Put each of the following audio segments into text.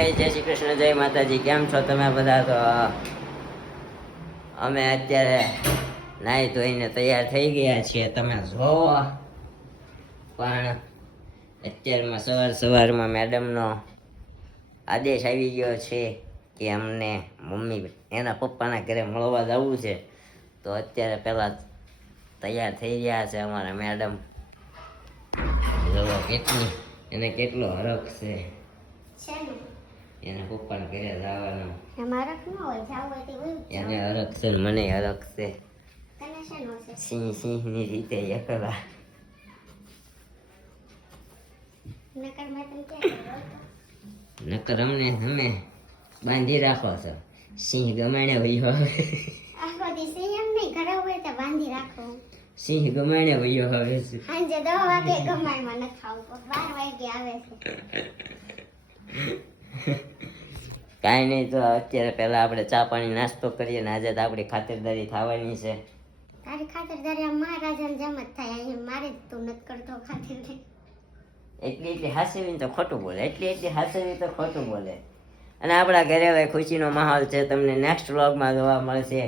Guys, જય શ્રી કૃષ્ણ, જય માતાજી. કેમ છો તમે બધા? તો અમે અત્યારે નાહી ધોઈને તૈયાર થઈ ગયા છીએ, તમે જોવો. પણ અત્યારમાં સવારમાં મેડમનો આદેશ આવી ગયો છે કે અમને મમ્મી એના પપ્પાના ઘરે મળવા જવું છે. તો અત્યારે પહેલાં તૈયાર થઈ ગયા છે અમારા મેડમ. જોવો એને કેટલો હરખ છે એના પપ્પાને ઘરે જવાનો. એને હરખ છે, મને હરખ છે. સિંહની રીતે એકલા. નકર અમે બાંધી રાખો છો. સિંહ ગમાણે વયો હવે. સિંહ ગમાણે વયો હવે. સાંજે 10 વાગે ગમાણમાં ન ખાવતો, 12 વાગે આવે છે. કાંઈ નહીં, તો અત્યારે પહેલા આપણે ચા પાણી નાસ્તો કરીએ ને આજે તો આપણી ખાતરદારી થવાની છે. તારી ખાતરદારી આ મહારાજાને જેમ જ થાય. અહીંયા મારે જ તું નથી કરતો ખાતરદારી. એટલી હાસવી તો ખોટું બોલે, એટલી હાસવી તો ખોટું બોલે. અને આપણા ઘરે હવે ખુશીનો માહોલ છે. તમને નેક્સ્ટ વ્લોગમાં જોવા મળશે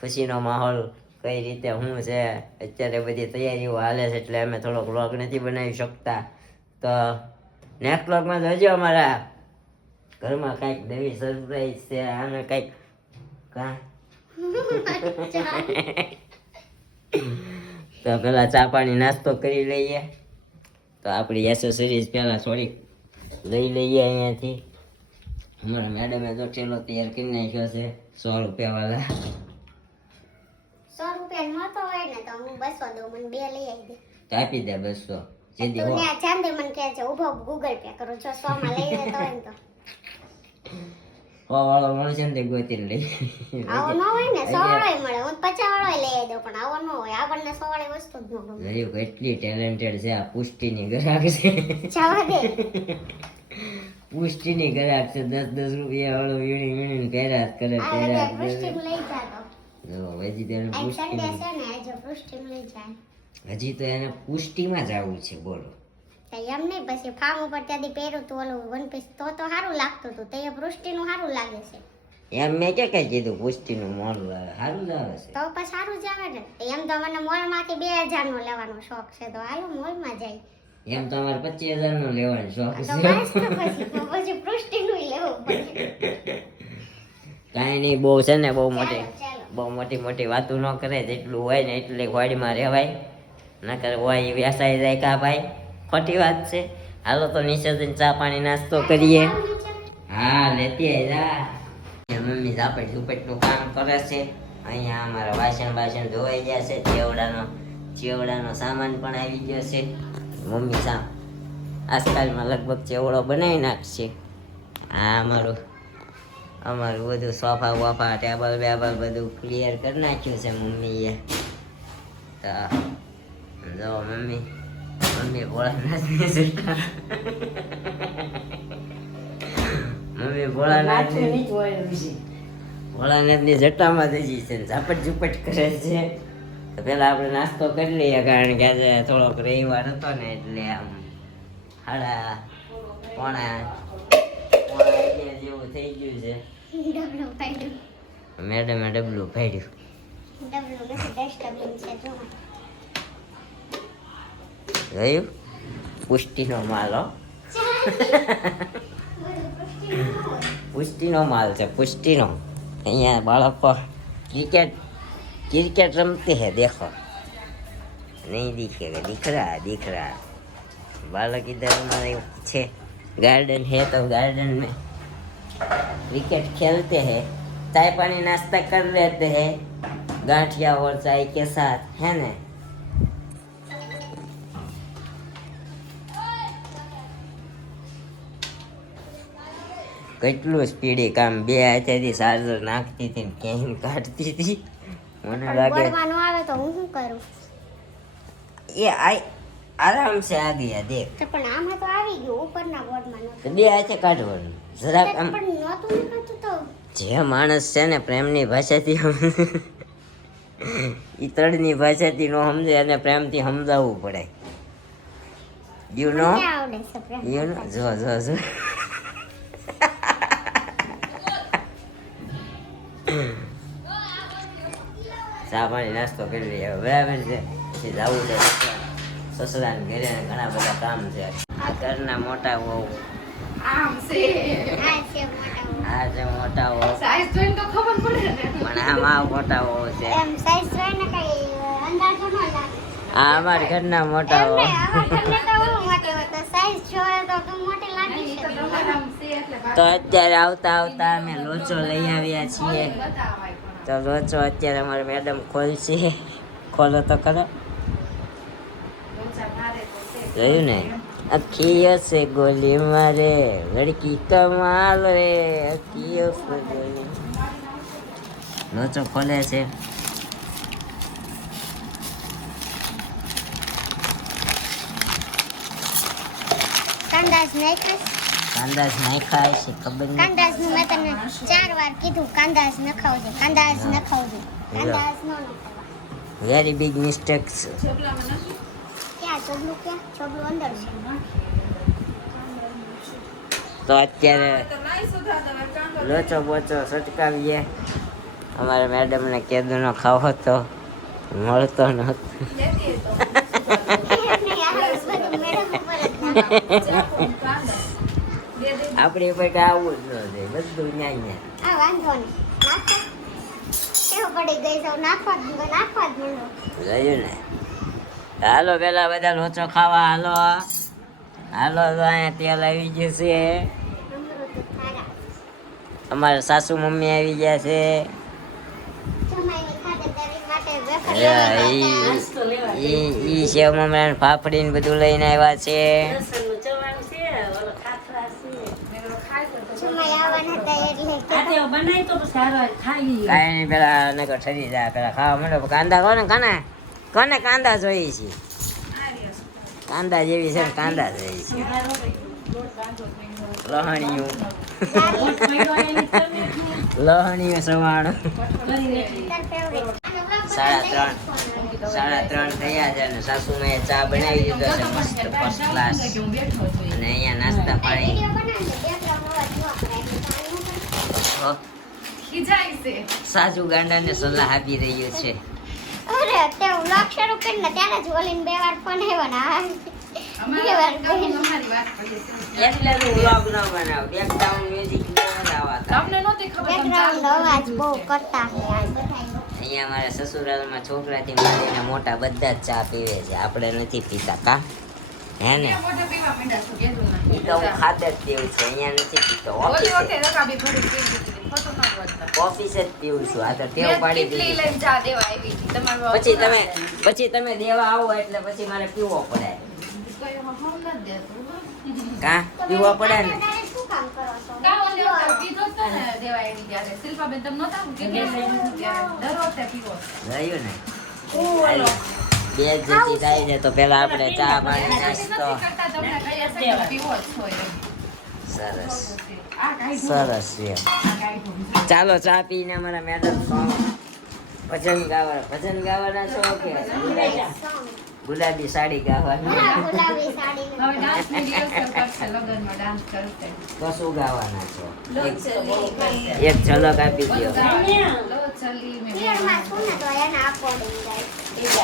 ખુશીનો માહોલ કઈ રીતે શું છે. અત્યારે બધી તૈયારીઓ હાલે છે એટલે અમે થોડોક વ્લોગ નથી બનાવી શકતા. તો નેક્સ્ટ વ્લોગમાં જોજો. અમારા ઘરમાં કંઈક નવી સરપ્રાઈઝ છે. આને કંઈક તો પેલા ચા પાણી નાસ્તો કરી લઈએ. તો આપણી એસેસરીઝ પહેલાં થોડીક લઈ લઈએ અહીંયાથી. અમારા મેડમે તો ઠેલો તૈયાર કરી નાખ્યો છે 100 રૂપિયાવાળા. 100 રૂપિયા નતો હોય ને તો હું 200 દઉં, મને 2 લઈ આવી દે. તો આપી દે 200. સીધી તું ને ચાંદે મને કહે છે ઉભો ગૂગલ પે કરો, જો 100 માં લઈ લેતો હોય ને તો. વાળો મળશે ને તે ગોતીને લઈ. આવો ન હોય ને 100 વાળો મળે, હું 50 વાળો લઈ આવી દઉં, પણ આવો ન હોય. આપણને 100 વાળી વસ્તુ જ ન ગમે. જોયું કેટલી ટેલેન્ટેડ છે આ પુષ્ટિની ગ્રાહક છે. જવા દે. પુષ્ટિની ગ્રાહક છે. 10 રૂપિયા વાળો વીણી પહેરા કરે. આ પૃષ્ટિ લઈ જાતો. જો હજી તો એને આ સન્ડે છે ને, આજે પૃષ્ટિ લઈ જાય. હજી તો એને પુષ્ટિમાં જવું છે. બોલો એમ નહીં, પછી ફાર્મ ઉપર ત્યાંથી પહેર્યું તું ઓલું વન પીસ, તો સારું લાગતું હતું. તે પૃષ્ટિનું સારું લાગે છે. એમ મેં કે કઈ કીધું પુષ્ટિનું મોલ સારું જ આવે છે. તો પછી સારું જ આવે ને. એમ તો મને મોલમાંથી 2000 નો લેવાનો શોખ છે, તો હાલો મોલમાં જાય. એમ તો અમારે 25,000 નો લેવાનો શોખ તો છે. બસ તો પછી પૃષ્ટિનું લેવું પડે. કાંઈ નહીં, બહુ છે ને બહુ ચાલો. મોટી વાતો ન કરે. જેટલું હોય ને એટલે વાડીમાં રહેવાય. નકર હોય એ વ્યાસાઈ જાય કા ભાઈ, ખોટી વાત છે. હાલો તો નીચે જઈને ચા પાણી નાસ્તો કરીએ. હા લેતી જા. મમ્મી ઝાપટ ઝુપટનું કામ કરે છે. અહીંયા અમારા વાસણ ધોવાઈ ગયા છે. ચેવડાનો સામાન પણ આવી ગયો છે. મમ્મી આજકાલમાં લગભગ ચેવડો બનાવી નાખશે. આ અમારું બધું સોફા વોફા ટેબલ બેબલ બધું ક્લિયર કરી નાખ્યું છે મમ્મીએ. તો જો મમ્મી ભોળાનાથની જટા. મમ્મી ભોળાનાથની જટામાં જઈ છે, ઝાપટ ઝુપટ કરે છે. તો પેલા આપણે નાસ્તો કરી લઈએ, કારણ કે આજે થોડોક રવિવાર હતો ને એટલે આમ 11:30 જેવું થઈ ગયું છે. મેડમે ડબલું પાડ્યું. જોયું પુષ્ટિનો માલ હો. પુષ્ટિનો માલ છે, પુષ્ટિનો. અહીંયા બાળકો क्रिकेट रमते हैं, देखो नहीं दिखेगा, दिख रहा बालक इधर हमारे पीछे गार्डन है, तो गार्डन में क्रिकेट खेलते हैं, चाय पानी नाश्ता कर लेते हैं गांठिया और चाय के साथ, है ना. કેટલું સ્પીડી કામ. 2 હાથેથી ચાર્જર નાખતી હતી ને ક્યાંય કાઢતી હતી. મને લાગે બોલવાનું આવે તો હું શું કરું? એ આરામ સે આ ગયા દેખ. પણ આમાં તો આવી ગયું, ઉપરના બોર્ડમાં નહોતું. 2 હાથે કાઢવાનું જરાક આમ. પણ નહોતું નીકળતું તો. જે માણસ છે ને પ્રેમની ભાષાથી ઈતળની ભાષાથી નો સમજે અને પ્રેમથી સમજાવવું પડે. યુ નો જો ચા પાણી નાસ્તો કરી લઈએ હવે, બરાબર છે. પછી જવું છે સસરાને ઘરે, ઘણા બધા કામ છે. આ ઘરના મોટા વહુ, આ છે મોટા વહુ, પણ આમાં મોટા વહુ છે. એમ સાઈઝ જોઈને કઈ અંદાજો ન લાગે. આ અમારા ઘરના મોટા વહુ. એમને અમાર ઘરને તો બહુ મોટી હોય, તો સાઈઝ જોવે તો તું મોટી લાગી છે. તો અત્યારે આવતા આવતા અમે લોચો લઈ આવ્યા છીએ. તો લોચો અત્યારે અમારે મેડમ ખોલશે. ખોલો તો ખરો. જોયું ને, અખિયો સે ગોલી મારે લડકી કમાલ રે, અખિયો સે ગોલી. લોચો ખોલે છે. કાંદાજ નાખ્યો. કાંદાજ નાખ્યા છે ખબર નહીં. કાંદાજ નું મેં તને 4 વાર કીધું, કાંદાજ નખાવજે, કાંદાજ નખાવજે, કાંદાજ નો નખાવા. Very big mistakes. ક્યાં ચોબલું, ક્યાં ચોબલું અંદર છે. તો અત્યારે લોચો બોચો સટકાવીએ. અમારા મેડમને કેદુનો ખાવો તો મળતો નહોતો. આપણી ઉપર આવું જ ન થાય, બધું ન્યાય. આ વાંધો નહીં, નાખો. કેવું પડી ગઈ છે, નાખવા જ માંડો. જોયું ને. હાલો પેલા બધા લોચો ખાવા હાલો. હાલો તો અહીંયા તેલ આવી ગયું છે. અમારા સાસુ મમ્મી આવી ગયા છે. જમાઈની ખાતરદારી માટે વેફર લેવા ઈ સેવ મમરા ફાફડી ને બધું લઈને આવ્યા છે. જમાઈ આવવાના હતા એટલે કાંઈ નહીં, પેલા નકર ઠરી જાય. પેલા ખાવા માંડો. કાંદા કોને કાંદા જોઈએ છે. કાંદા જેવી છે ને કાંદા જોઈએ છે. લહણીયું સવાણું. 3:30 થયા છે અને સાસુમાએ ચા બનાવી દીધો છે મસ્ત ફર્સ્ટ ક્લાસ. અને અહીંયા નાસ્તા પાણી. સાસુ ગાંડાને સલાહ આપી રહ્યું છે. અરે તે વ્લોગ શરૂ કરીને ત્યારે જ ઓલીને 2 વાર ફોન આવ્યો ને આ 2 વાર એટલે હું વ્લોગ ન બનાવું. બેકગ્રાઉન્ડ મ્યુઝિક બેકગ્રાઉન્ડ અવાજ બહુ કરતા છે આ બધા. અહીંયા અમારા સસુરાલમાં છોકરાથી માંડીને મોટા બધા જ ચા પીવે છે. આપણે નથી પીતા કા હે ને. ઈ તો હું ખાતે જ પીવું છું, અહીંયા નથી પીતો. ઓફિસે જ પીવું છું. આ તો ટેવ પાડી દીધી. પછી તમે દેવા આવો એટલે પછી મારે પીવો પડે. કા પીવો પડે ને. શું કામ કરો છો? રહ્યું ને. બે જતી થાય છે તો પેલા આપણે ચા પાણી નાસ્તો. સરસ સરસ છે. ચાલો ચા પીને અમારા મેડમ ભજન ગાવાના છો કે ગુલાબી સાડી ગાવાની? ગુલાબી સાડી તો શું ગાવાના છો? એક ઝલક આપી દો. પિયરમાં છું ને તો એને આપો દઈ જાય.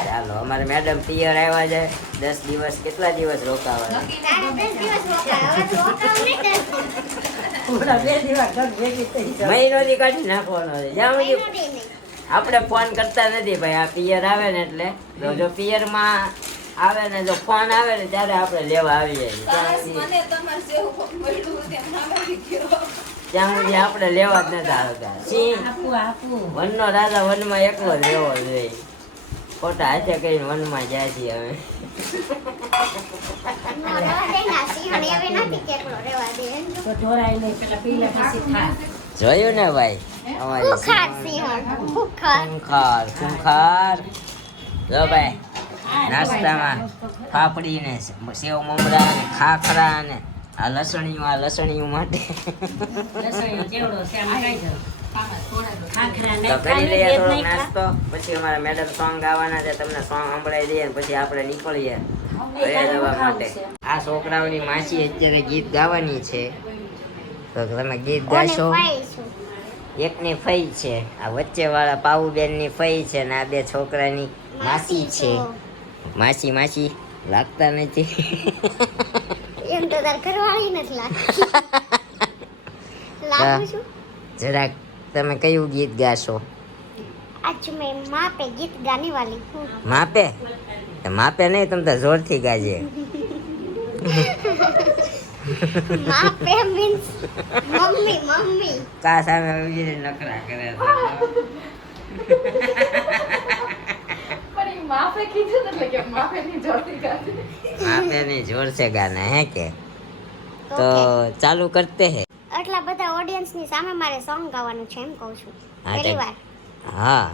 ચાલો અમારે મેડમ પિયર આવ્યા છે. 10 દિવસ. કેટલા દિવસ રોકાવાના? તારે 10 દિવસ રોકાય. હવે તો રોકાવ નહીં 10 દિવસ. મહિનોથી કાઢી નાખવાનો છે. જ્યાં સુધી મહિનો દી નહીં. આપણે ફોન કરતા નથી ભાઈ. આ પિયર આવે ને એટલે તો જો પિયરમાં આવે ને જો ફોન આવે ને ત્યારે આપણે લેવા આવીએ છીએ. ત્યાં સુધી આપણે લેવા જ નથી આવતા. સિંહ વનનો રાજા વનમાં એકલો જ રહેવો જોઈએ. ખોટા હાથે કહીને વનમાં જાય છે હવે. નો રહેવા દે ના, સિંહણ એવી નથી કે એકલો રહેવા દે. જોયું ને ભાઈ અમારી ભૂખાર સિંહણ, ભૂખાર. ખૂંખાર. જો ભાઈ નાસ્તામાં પાપડી ને સેવ મમરા ને ખાખરા ને આ લસણિયું માટે તો કરી લઈએ થોડોક નાસ્તો. પછી અમારા મેડમ સોંગ ગાવાના છે. તમને સોંગ સંભળાવી દઈએ ને પછી આપણે નીકળીએ ઘરે જવા માટે. આ છોકરાઓની માસી અત્યારે ગીત ગાવાની છે તો તમે ગીત ગાશો? ઓને પાઈ છું. એકની ફઈ છે, આ વચ્ચે વાળા પાઉબેન ની ફઈ છે ને આ બે છોકરાની માસી છે. માસી માસી લાગતા નથી. એમ તો તાર ઘરવાળી નથી લાગતી. લાગુ છું. જરાક તમે કયું ગીત ગાશો? आज मैं माँ पे गीत गाने वाली हूँ. માપે તો માપે નહીં, તમે તો જોરથી ગાજે. माँ पे means मम्मी मम्मी. કા સામે વગેરે નખરા કરે છે. પણ ઈ માફે કીધું એટલે કે માફે ની જોડતી ગાતી. માપે નહીં, જોર સે ગાના હે કે. તો Okay. ચાલુ કરતે હે. આટલા બધા ઓડિયન્સ ની સામે મારે સોંગ ગાવાનું છે એમ કહું છું. હા, પહેલી તે- વાર. હા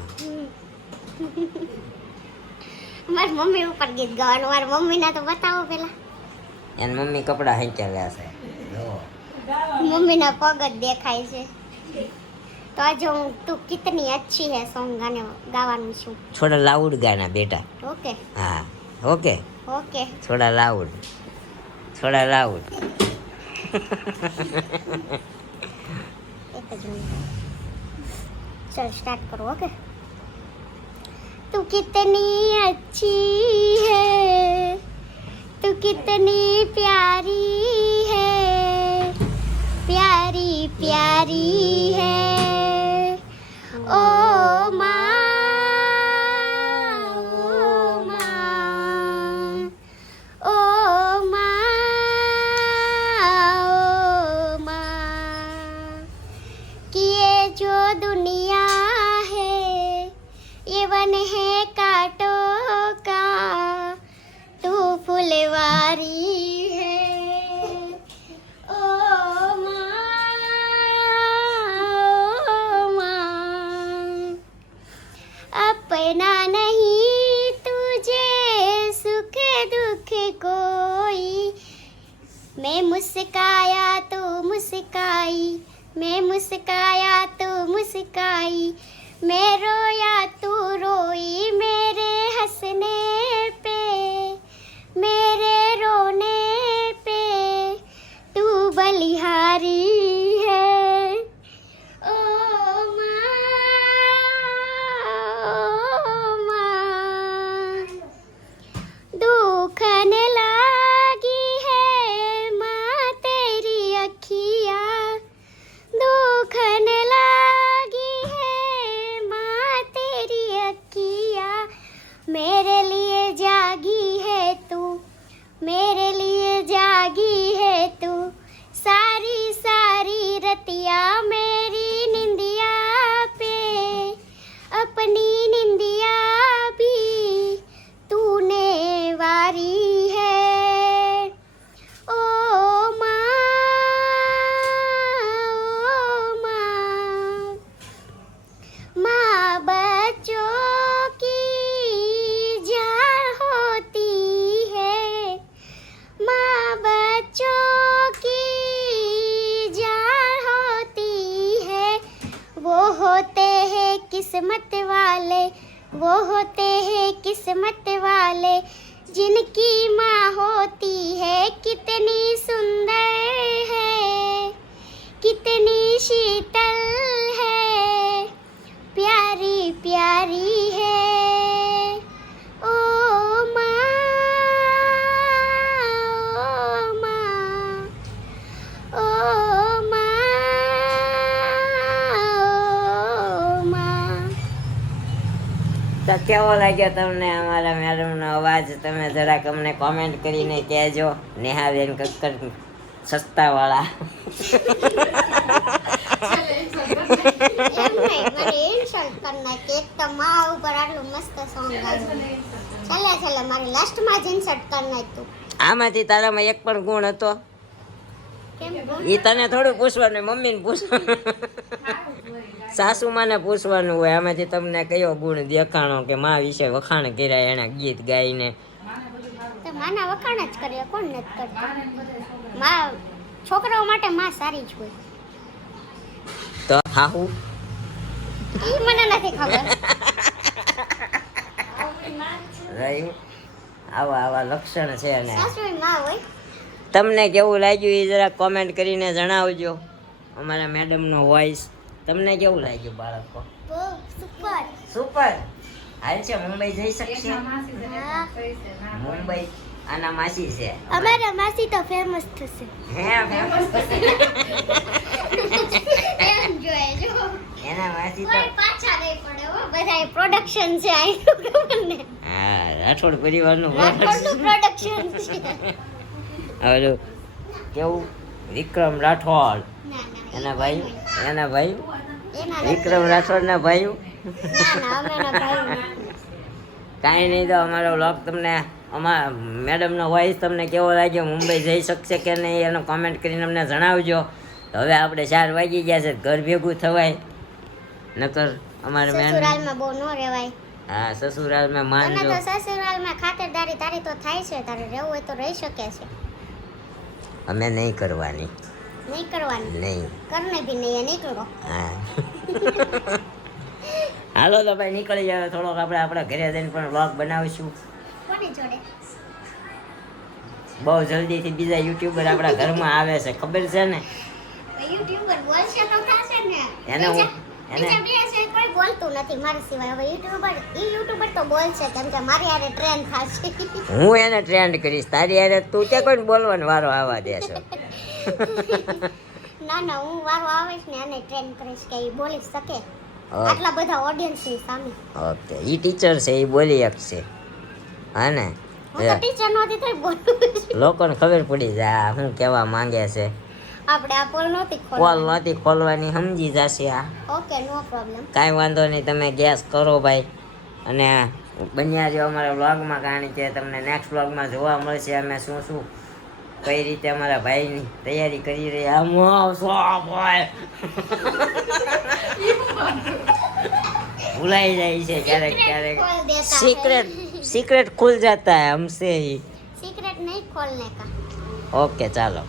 મારી મમ્મી ઉપર ગીત ગાવાનું. મારી મમ્મીને તો બતાવો પેલા. એન મમ્મી કપડા હેંચા લેશે. જો મમ્મીના પગ જ દેખાય છે. તો આજે હું તું કિતની અચ્છી હે સોંગ ગાવાનું છું. થોડા લાઉડ ગાના બેટા. ઓકે હા ઓકે, ઓકે. થોડા લાઉડ, થોડા લાઉડ. एक चल स्टार्ट करो. ओके. तू कितनी अच्छी है, तू कितनी प्यारी है, प्यारी प्यारी है. ओ माँ, ओ माँ, ओ माँ, कि ये जो दुनिया है ये वन है कांटों का, तू फुलवारी है. ओ माँ, अपना नहीं तुझे सुख दुख कोई. मैं मुस्काया तो मुस्काई, मैं मुस्काया तो मुस्काई, मैं रोया तू रोई. मेरे हंसने पे, मेरे रोने पे तू बलिहारी है. ओ माँ, दुखने लगी है माँ तेरी अखियाँ, दुखने लगी है माँ तेरी अखियाँ. मेरे लिए जागी है तू, मेरे लिए जागी है तू. सारी सारी रतिया मेरी निंदिया पे, अपनी निंदिया भी तूने वारी है. ओ माँ, माँ बच्चों की जान होती है, माँ बच्चों की जान होती है. वो होते हैं किस्मत वाले, वो होते हैं किस्मत वाले, जिनकी माँ होती है. कितनी सुंदर है, कितनी शीतल है, प्यारी प्यारी है. ओ माँ, ओ माँ, ओ माँ. તો કેવો લાગ્યો તમને અમારા મેડમનો અવાજ? તમે જરાક અમને કોમેન્ટ કરીને કહેજો. નેહાબેન કક્કર સસ્તાવાળા. એમ નહીં, મને ઇન્સલ્ટ કરી નાખી. એક તો મા ઉપર આટલું મસ્ત સોંગ ગાયું, છેલ્લે મારી લાસ્ટમાં જ ઇન્સલ્ટ કરી નાખ્યું. આમાંથી તારામાં એક પણ ગુણ હતો? કેમ એ તને થોડું પૂછવાનું, મમ્મીને પૂછવાનું, સાસુમાને પૂછવાનું હોય. આમાંથી તમને કયો ગુણ દેખાણો કે માં વિશે વખાણ કર્યા એના ગીત ગાઈને? તો માના વખાણ જ કરીએ, કોણ નથી કરતું? માં છોકરાઓ માટે માં સારી જ હોય. તો હાહુ ઈ મને નથી ખબર. રહ્યું આવા આવા લક્ષણ છે. અને સાસુએ માં હોય. તમને કેવું લાગ્યું એ જરા કોમેન્ટ કરીને જણાવજો. અમારા મેડમનો વોઇસ તમને કેવું લાગ્યું બાળકો? બહુ સુપર. સુપર. હાલ છે મુંબઈ જઈ શકશે? એકના માસી છે, હા. કઈ છે, ના. મુંબઈ આના માસી છે. અમારા માસી તો ફેમસ થશે. હે એમ જોઈએ જો. એના માસી તો કોઈ પાછા નહીં પડે હો. બધાય પ્રોડક્શન છે આનું ખબર ને. હા રાઠોડ પરિવારનું રાજકોટનું પ્રોડક્શન છે. હવે જો કેવું વિક્રમ રાઠોડ ના ના એના ભાઈ એના વિક્રમ રાઠોડના ભાઈઓ ના અમે ના ભાઈ. કાંઈ નહીં તો અમારો વ્લોગ તમને અમારા મેડમનો વોઇસ તમને કેવો લાગ્યો, મુંબઈ જઈ શકશે કે નહીં એનો કોમેન્ટ કરીને અમને જણાવજો. તો હવે આપણે 4 વાગી ગયા છે, ઘર ભેગું થવાય નકર અમારે સસુરાલમાં બહુ નો રહેવાય. હા સસુરાલમાં તને માનજો. તો સસુરાલમાં ખાતરદારી તારી તો થાય છે, તારે રહેવું હોય તો રહી શકે છે. અમે નહીં કરવાની, નહીં કરવાની. નહીં. કરને ભી નહીં નહીં કરો. હા હાલો તો ભાઈ નીકળી જાય થોડોક આપણે આપણા ઘરે જઈને પણ વ્લોગ બનાવીશું. કોની જોડે? બહુ જલ્દીથી બીજા યુટ્યુબર આપણા ઘરમાં આવે છે, ખબર છે ને? યુટ્યુબર બોલશે તો થશે ને. એને હું- બીજા બે છે કોઈ બોલતું નથી મારા સિવાય. હવે યુટ્યુબર તો બોલશે કેમ કે મારી હારે ટ્રેન્ડ થશે. હું એને ટ્રેન્ડ કરીશ, તારી હારે તું તે કોઈ બોલવાનો વારો આવવા દેશો. ના ના હું વારો આવે છે ને એને ટ્રેન્ડ કરીશ કે એ બોલી શકે આટલા બધા ઓડિયન્સની સામે. ઓકે ઈ ટીચર છે, એ બોલી શકશે. હા ને હું તો ટીચર નહોતી તો બોલું છું. લોકોને ખબર પડી જાય આ શું કહેવા માંગે છે. આપણે આ પોલ નહોતી કોલ ખોલવાની. નહોતી ખોલવાની, સમજી જશે આ. Okay no problem. કાંઈ વાંધો નહીં, તમે ગેસ કરો ભાઈ. અને બન્યા રહ્યો અમારા વ્લોગમાં, કારણ કે તમને નેક્સ્ટ વ્લોગમાં જોવા મળશે અમે શું શું કઈ રીતે અમારા ભાઈની તૈયારી કરી રહ્યા. ભૂલાઈ જાય છે ક્યારેક ક્યારેક. खोल देता सीक्रेट खुल जाता है हमसे ही. सीक्रेट नहीं खोलने का. ओके चलो.